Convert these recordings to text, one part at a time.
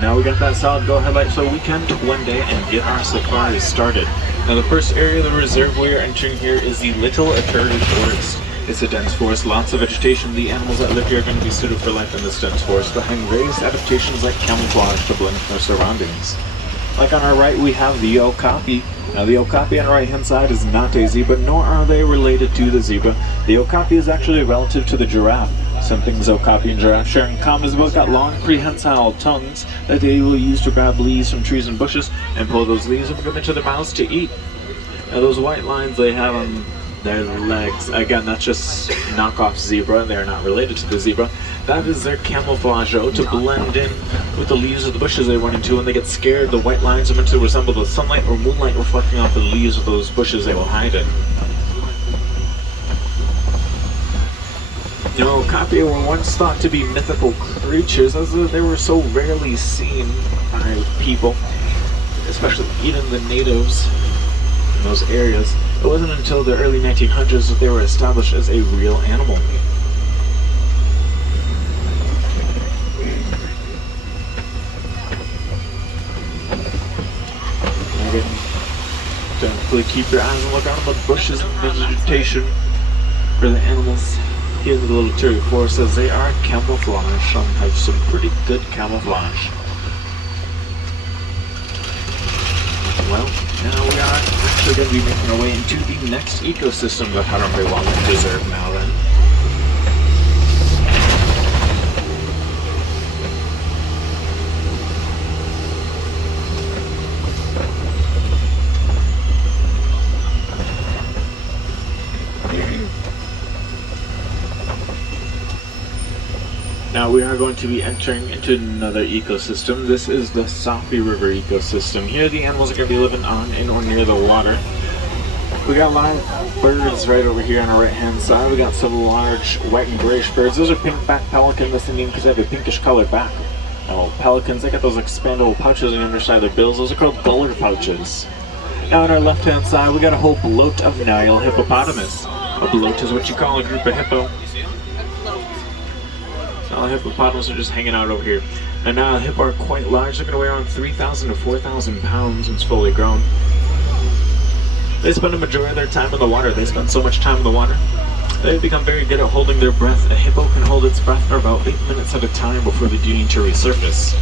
now we got that solid go-ahead light so we can one day and get our supplies started. Now the first area of the reserve we are entering here is the Little Aturi Forest. It's a dense forest, lots of vegetation. The animals that live here are going to be suited for life in this dense forest, but having various adaptations like camouflage to blend with their surroundings. Like on our right, we have the okapi. Now the okapi on the right hand side is not a zebra, nor are they related to the zebra. The okapi is actually a relative to the giraffe. Some things okapi and giraffe share in common is both got long prehensile tongues that they will use to grab leaves from trees and bushes and pull those leaves and put them into their mouths to eat. Now those white lines they have on their legs, again that's just knockoff zebra, they're not related to the zebra. That is their camouflage to blend in with the leaves of the bushes they run into. When they get scared, the white lines are meant to resemble the sunlight or moonlight reflecting off the leaves of those bushes they will hide in. You know, okapi were once thought to be mythical creatures as they were so rarely seen by people, especially even the natives in those areas. It wasn't until the early 1900s that they were established as a real animal. Definitely keep your eyes and look out on the bushes and vegetation for the animals here in the Little Aturi Forest, as they are camouflage. Some have some pretty good camouflage. Well, now we are actually going to be making our way into the next ecosystem of Harambe Wildlife Reserve now then. Now we are going to be entering into another ecosystem. This is the Safi River ecosystem. Here the animals are going to be living on in or near the water. We got a lot of birds right over here on our right hand side. We got some large white and grayish birds. Those are pink-backed pelicans. That's the name because they have a pinkish colored back. Now pelicans, they got those expandable pouches on the underside of their bills. Those are called guller pouches. Now on our left hand side we got a whole bloat of Nile hippopotamus. A bloat is what you call a group of hippo. Now the hippopotamus are just hanging out over here. And now the hippo are quite large. They're going to weigh around 3,000 to 4,000 pounds once fully grown. They spend a majority of their time in the water. They spend so much time in the water, they become very good at holding their breath. A hippo can hold its breath for about 8 minutes at a time before they do need to resurface.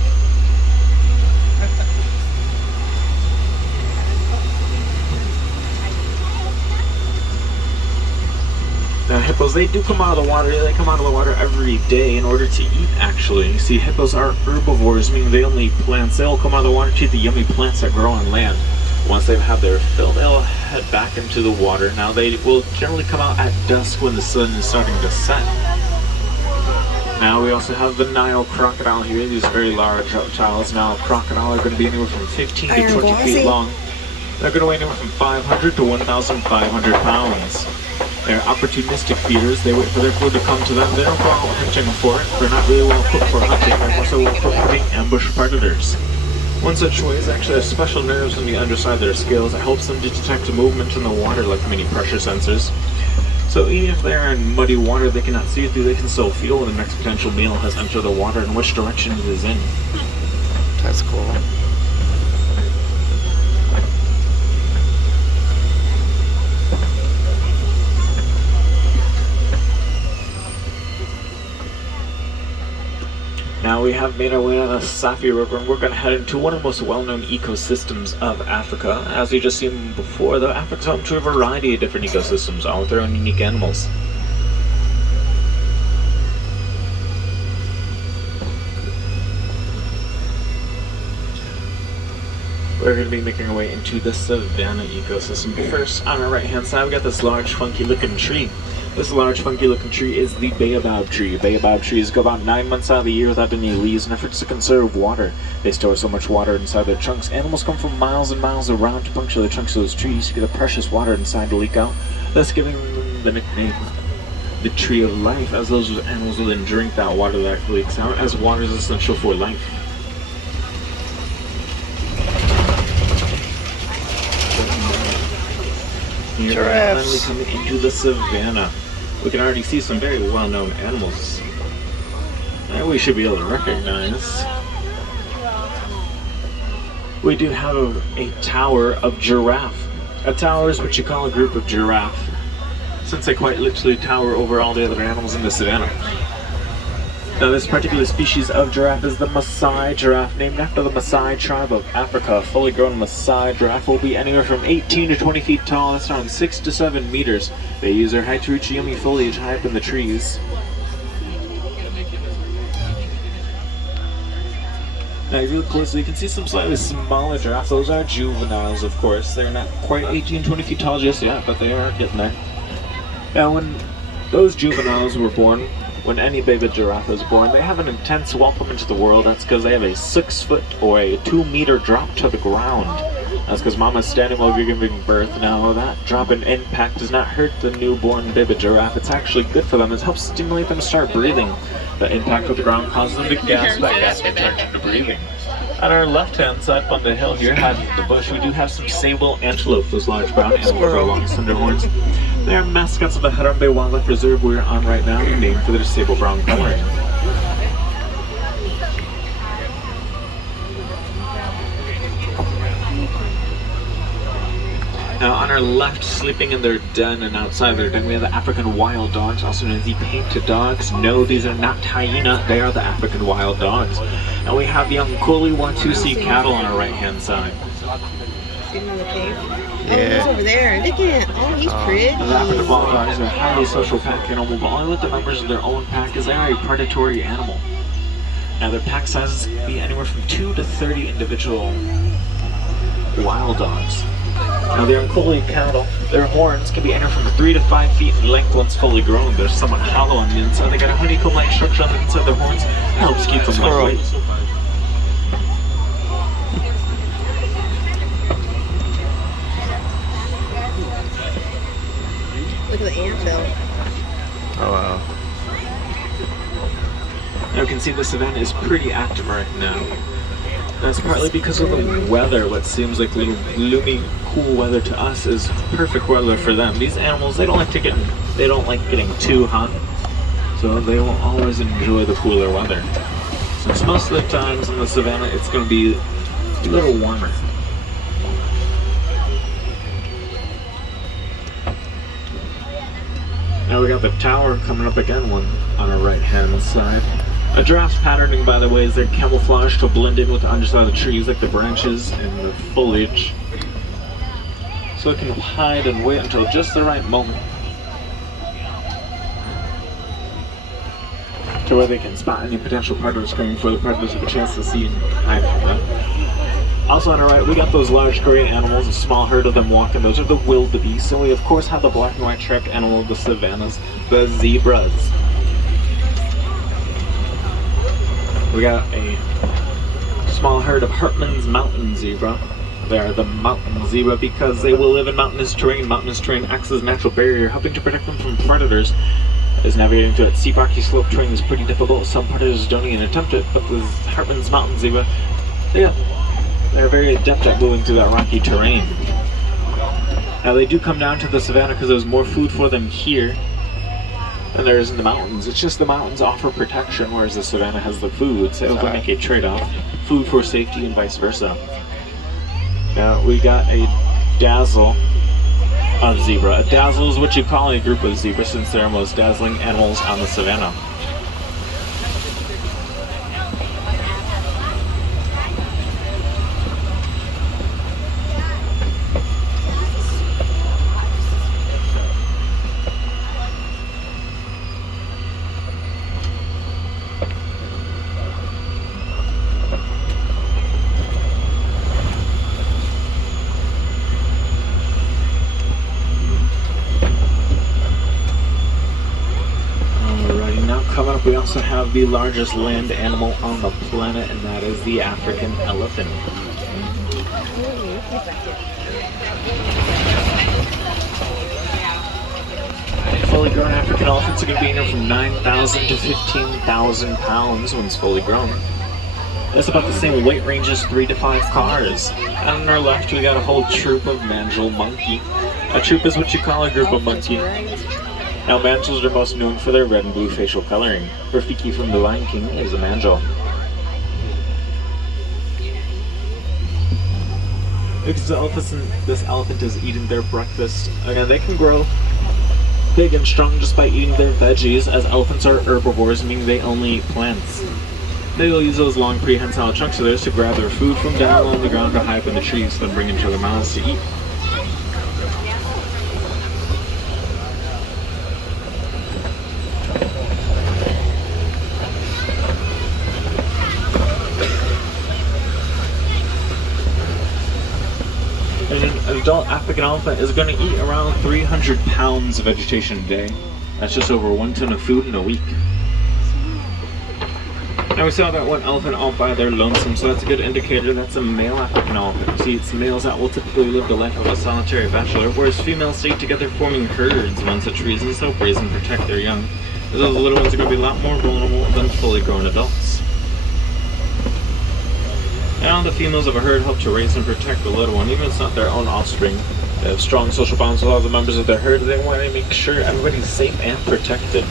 Now hippos, they do come out of the water. They come out of the water every day in order to eat, actually. You see, hippos are herbivores, meaning they only eat plants. They'll come out of the water to eat the yummy plants that grow on land. Once they've had their fill, they'll head back into the water. Now they will generally come out at dusk when the sun is starting to set. Now we also have the Nile crocodile here. These very large reptiles. Now crocodile are going to be anywhere from 15 to 20 feet long. They're going to weigh anywhere from 500 to 1,500 pounds. They're opportunistic feeders. They wait for their food to come to them. They don't go out hunting for it. They're not really well equipped for hunting. They're more so well equipped for being ambush predators. One such way is actually have special nerves on the underside of their scales that helps them to detect movement in the water like mini pressure sensors. So even if they're in muddy water they cannot see through, they can still feel when the next potential meal has entered the water and which direction it is in. That's cool. Now we have made our way on the Safi River and we're going to head into one of the most well-known ecosystems of Africa. As we just seen before, though, Africa's home to a variety of different ecosystems, all with their own unique animals. We're going to be making our way into the savanna ecosystem. But first, on our right-hand side, we got this large, funky-looking tree. This large, funky-looking tree is the baobab tree. Baobab trees go about 9 months out of the year without any leaves in efforts to conserve water. They store so much water inside their trunks. Animals come from miles and miles around to puncture the trunks of those trees to get the precious water inside to leak out, thus giving them the nickname the Tree of Life, as those animals will then drink that water that leaks out, as water is essential for life. Here we are finally coming into the savannah. We can already see some very well-known animals that we should be able to recognize. we do have a tower of giraffe. A tower is what you call a group of giraffe, since they quite literally tower over all the other animals in the savannah. Now this particular species of giraffe is the Maasai giraffe, named after the Maasai tribe of Africa. A fully grown Maasai giraffe will be anywhere from 18 to 20 feet tall, that's around 6 to 7 meters. They use their height to reach yummy foliage high up in the trees. Now you look closely, you can see some slightly smaller giraffes. Those are juveniles, of course. They're not quite 18, 20 feet tall just yet, but they are getting there. Now when those juveniles were born, when any baby giraffe is born, they have an intense welcome into the world. That's because they have a 6 foot or a 2 meter drop to the ground. That's because mama's standing while giving birth. Now that drop in impact does not hurt the newborn baby giraffe. It's actually good for them. It helps stimulate them to start breathing. The impact with the ground causes them to gasp. That gas may turn into breathing. On our left-hand side on the hill here, hiding in the bush, we do have some sable antelope, those large brown animals with their long slender horns. They are mascots of the Harambe Wildlife Reserve we're on right now, named for their sable brown coloring. Now on our left, sleeping in their den and outside their den, we have the African wild dogs, also known as the painted dogs. No, these are not hyena, they are the African wild dogs. And we have young Kuli Watusi cattle on our right hand side. Sitting in the cave? Yeah. Oh, he's over there. Look at him. Oh, he's pretty. The African wild dogs are a highly social pack animal, but only with the members of their own pack, as they are a predatory animal. Now their pack sizes can be anywhere from 2 to 30 individual wild dogs. Now the Ankoli cattle, their horns can be anywhere from 3 to 5 feet in length once fully grown. They're somewhat hollow on the inside. They got a honeycomb-like structure on the inside of their horns. It helps keep them lightweight. Look at the anthill. Oh wow. Now you can see the savannah is pretty active right now. That's partly because of the weather. What seems like little gloomy, cool weather to us is perfect weather for them. These animals, they don't like getting too hot, so they will always enjoy the cooler weather. Since most of the times in the savannah, it's going to be a little warmer. Now we got the tower coming up again, one on our right-hand side. A giraffe's patterning, by the way, is their camouflage to blend in with the underside of the trees, like the branches and the foliage. So it can hide and wait until just the right moment to where they can spot any potential predators coming before the predators have a chance to see and hide from them. Also on our right, we got those large gray animals, a small herd of them walking. Those are the wildebeest. And we of course have the black and white striped animal of the savannas, the zebras. We got a small herd of Hartmann's mountain zebra. They are the mountain zebra because they will live in mountainous terrain. Mountainous terrain acts as a natural barrier, helping to protect them from predators. As navigating through that steep rocky slope terrain is pretty difficult. Some predators don't even attempt it, but the Hartmann's mountain zebra, they're very adept at moving through that rocky terrain. Now they do come down to the savannah because there's more food for them here than there is in the mountains. It's just the mountains offer protection, whereas the savannah has the food, so they'll make a trade-off. Food for safety and vice versa. Now we got a dazzle of zebra. A dazzle is what you call a group of zebras since they're the most dazzling animals on the savannah. We also have the largest land animal on the planet, and that is the African elephant. Fully grown African elephants are going to be anywhere from 9,000 to 15,000 pounds when it's fully grown. That's about the same weight range as 3 to 5 cars. And on our left, we got a whole troop of manjul monkey. A troop is what you call a group of monkey. Now, manjuls are most known for their red and blue facial coloring. Rafiki from The Lion King is a manjul. because this elephant is eating their breakfast. Again, they can grow big and strong just by eating their veggies, as elephants are herbivores, meaning they only eat plants. They will use those long prehensile trunks of theirs to grab their food from down on the ground or high up in the trees, then bring it to their mouths to eat. An adult African elephant is going to eat around 300 pounds of vegetation a day. That's just over 1 ton of food in a week. Now we saw that one elephant all by their lonesome, so that's a good indicator that's a male African elephant. See, it's males that will typically live the life of a solitary bachelor, whereas females stay together forming herds. One such reason is to help raise and protect their young. Those little ones are going to be a lot more vulnerable than fully grown adults. Now the females of a herd help to raise and protect the little one, even if it's not their own offspring. They have strong social bonds with all the members of their herd. They want to make sure everybody's safe and protected.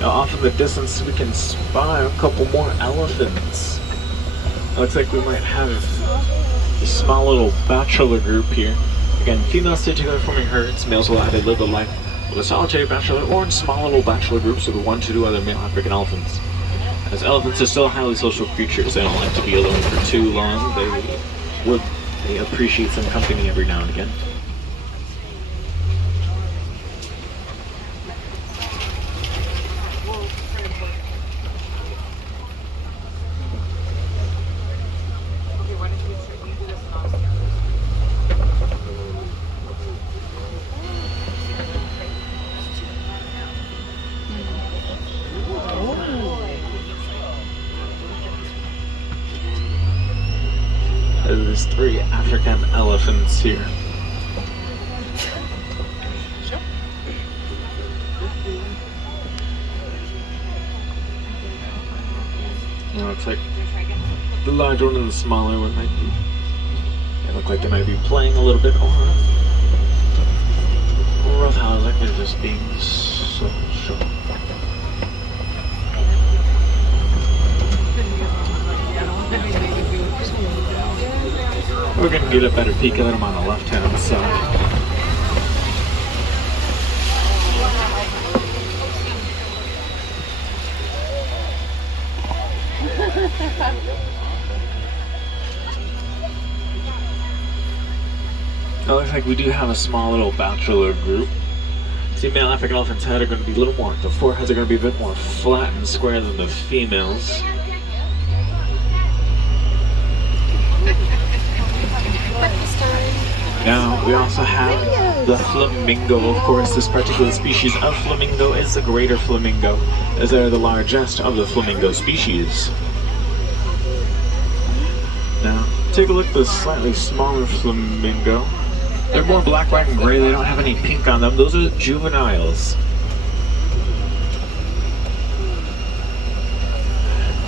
Now off in the distance we can spy a couple more elephants. Looks like we might have a small little bachelor group here. Again, females stay together forming herds, males will either live the life of a solitary bachelor or in small little bachelor groups with 1 to 2 other male African elephants. As elephants are still highly social creatures, they don't like to be alone for too long. They appreciate some company every now and again. There's 3 African elephants here. Well, looks like the larger one and the smaller one might be. They look like they might be playing a little bit or roughhouse, like they're just being so short. We're going to get a better peek at them on the left-hand side. It looks like we do have a small little bachelor group. See, male African elephants' head are going to be a little more, the foreheads are going to be a bit more flat and square than the females. Now, we also have the flamingo, of course. This particular species of flamingo is the greater flamingo, as they are the largest of the flamingo species. Now, take a look at the slightly smaller flamingo. They're more black, white, and gray. They don't have any pink on them. Those are juveniles.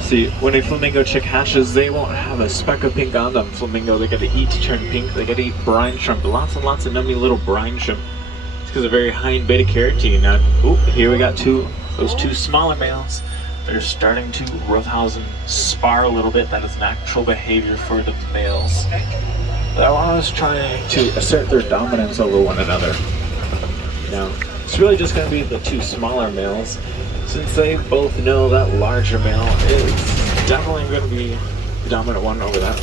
See, when a flamingo chick hatches, they won't have a speck of pink on them. Flamingo, they get to eat to turn pink. They get to eat brine shrimp. Lots and lots of nummy little brine shrimp. It's because they're very high in beta carotene. Now, here we got those two smaller males. They're starting to roughhouse and spar a little bit. That is natural behavior for the males. They're always trying to assert their dominance over one another. Now, it's really just going to be the 2 smaller males, since they both know that larger male is definitely going to be the dominant one over that.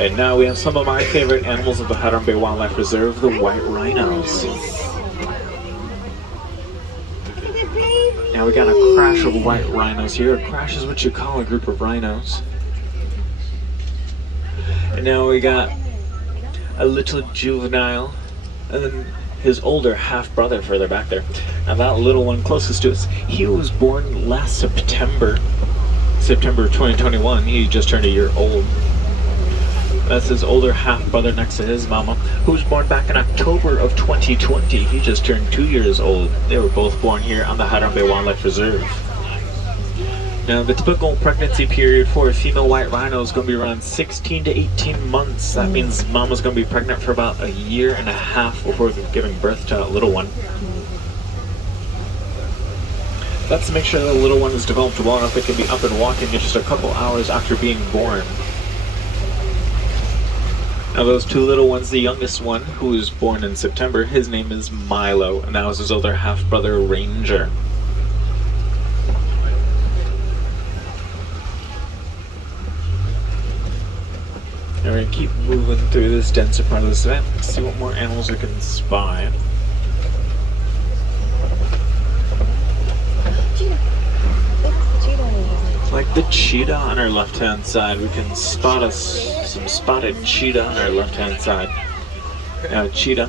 And now we have some of my favorite animals of the Harambe Wildlife Reserve, the white rhinos. Now we got a crash of white rhinos here. A crash is what you call a group of rhinos. And now we got a little juvenile, and then his older half-brother further back there. Now that little one closest to us, he was born last September 2021. He just turned a year old. That's his older half-brother next to his mama, who was born back in October of 2020. He just turned 2 years old. They were both born here on the Harambe Wildlife Reserve. Now, the typical pregnancy period for a female white rhino is going to be around 16 to 18 months. That means mama's going to be pregnant for about a year and a half before giving birth to a little one. That's to make sure that the little one is developed well enough that can be up and walking in just a couple hours after being born. Now, those two little ones, the youngest one, who was born in September, his name is Milo, and that was his older half-brother, Ranger. Now we're going to keep moving through this denser part of the savannah, see what more animals we can spy. Like the cheetah on our left-hand side, we can spot some spotted cheetah on our left-hand side. Cheetah,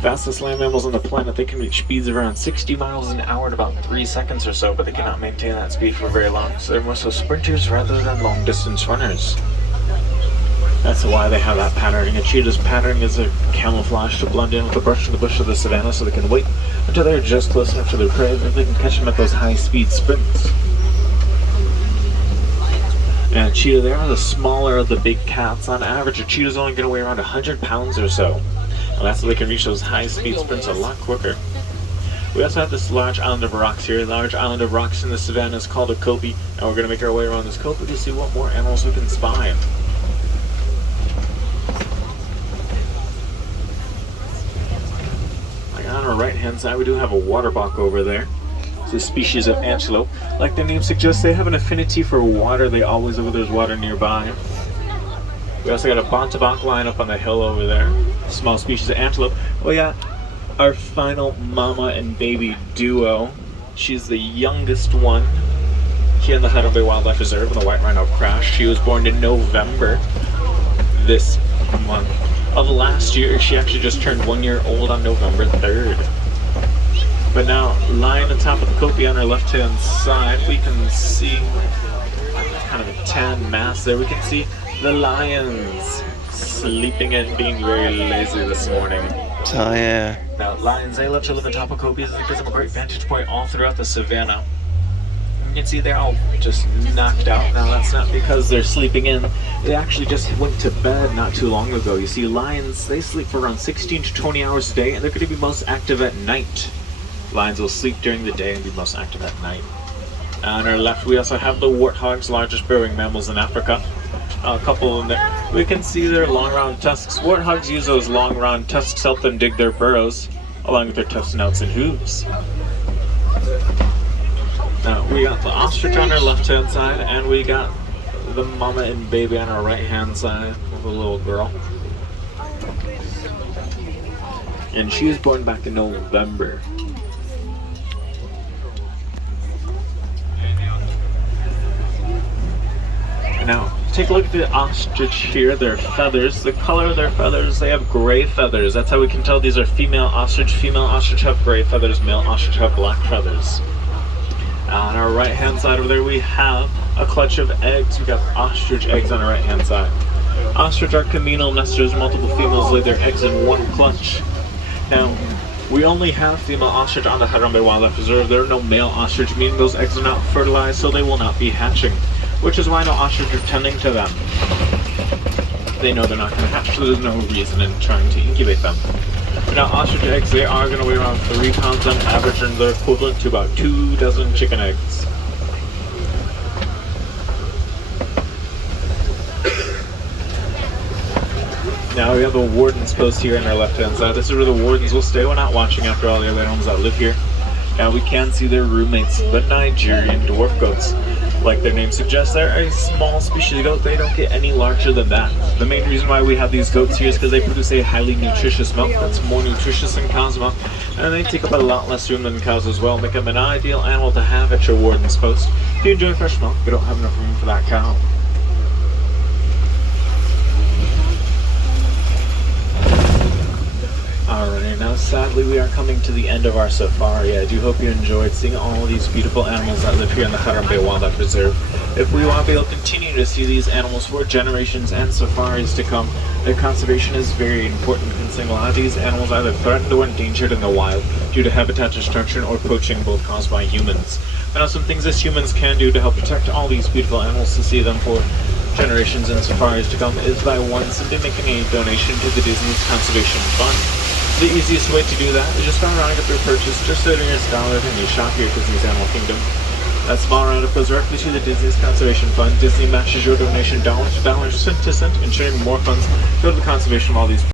fastest land mammals on the planet. They can reach speeds of around 60 miles an hour in about 3 seconds or so, but they cannot maintain that speed for very long. So they're more so sprinters rather than long-distance runners. That's why they have that patterning. A cheetah's patterning is a camouflage to blend in with the brush in the bush of the savannah, so they can wait until they're just close enough to their prey, and they can catch them at those high-speed sprints. And cheetah, they are the smaller of the big cats. On average, a cheetah's only going to weigh around 100 pounds or so. And that's so they can reach those high-speed sprints a lot quicker. We also have this large island of rocks here. The large island of rocks in the savannah is called a copie, and we're going to make our way around this copie to see what more animals we can spy. On our right-hand side, we do have a waterbuck over there. It's a species of antelope. Like the name suggests, they have an affinity for water. They always look where there's water nearby. We also got a bontebok lying up on the hill over there. Small species of antelope. We got our final mama and baby duo. She's the youngest one here in the Hudson Bay Wildlife Reserve in the white rhino crash. She was born in November this month of last year. She actually just turned 1 year old on November 3rd. But now, lying on top of the copie on our left-hand side, we can see kind of a tan mass there. We can see the lions sleeping and being very lazy this morning. Oh yeah. Now, lions, they love to live on top of copies, and it gives them a great vantage point all throughout the savannah. You can see they're all just knocked out. Now, that's not because they're sleeping in. They actually just went to bed not too long ago. You see, lions, they sleep for around 16 to 20 hours a day, and they're going to be most active at night. Lions will sleep during the day and be most active at night. On our left, we also have the warthogs, largest burrowing mammals in Africa. A couple of them there. We can see their long round tusks. Warthogs use those long round tusks to help them dig their burrows, along with their tough snouts and hooves. Now, we got the ostrich on our left-hand side, and we got the mama and baby on our right-hand side with a little girl. And she was born back in November. Now, take a look at the ostrich here, their feathers. The color of their feathers, they have gray feathers. That's how we can tell these are female ostrich. Female ostrich have gray feathers, male ostrich have black feathers. On our right-hand side over there, we have a clutch of eggs. We got ostrich eggs on our right-hand side. Ostrich are communal nesters. Multiple females lay their eggs in one clutch. Now, we only have female ostrich on the Hudson Bay Wildlife Reserve. There are no male ostrich, meaning those eggs are not fertilized, so they will not be hatching, which is why no ostrich are tending to them. They know they're not going to hatch, so there's no reason in trying to incubate them. Now, ostrich eggs, they are going to weigh around 3 pounds on average, and they're equivalent to about 2 dozen chicken eggs. Now we have a warden's post here on our left-hand side. This is where the wardens will stay when not watching after all the other animals that live here. Now we can see their roommates, the Nigerian dwarf goats. Like their name suggests, they're a small species of goat. They don't get any larger than that. The main reason why we have these goats here is because they produce a highly nutritious milk that's more nutritious than cow's milk, and they take up a lot less room than cows as well, make them an ideal animal to have at your warden's post. If you enjoy fresh milk, you don't have enough room for that cow. Alright, now sadly we are coming to the end of our safari. I do hope you enjoyed seeing all of these beautiful animals that live here in the Harambe Wildlife Reserve. If we want to be able to continue to see these animals for generations and safaris to come, their conservation is very important, considering a lot of these animals are either threatened or endangered in the wild due to habitat destruction or poaching, both caused by humans. I know some things as humans can do to help protect all these beautiful animals to see them for generations and safaris to come is by one, simply making a donation to the Disney's Conservation Fund. The easiest way to do that is just by rounding up your purchase just to the nearest dollar in any shop here at Disney's Animal Kingdom. That small roundup goes directly to the Disney's Conservation Fund. Disney matches your donation dollar to dollar, cent to cent, ensuring more funds go to the conservation of all these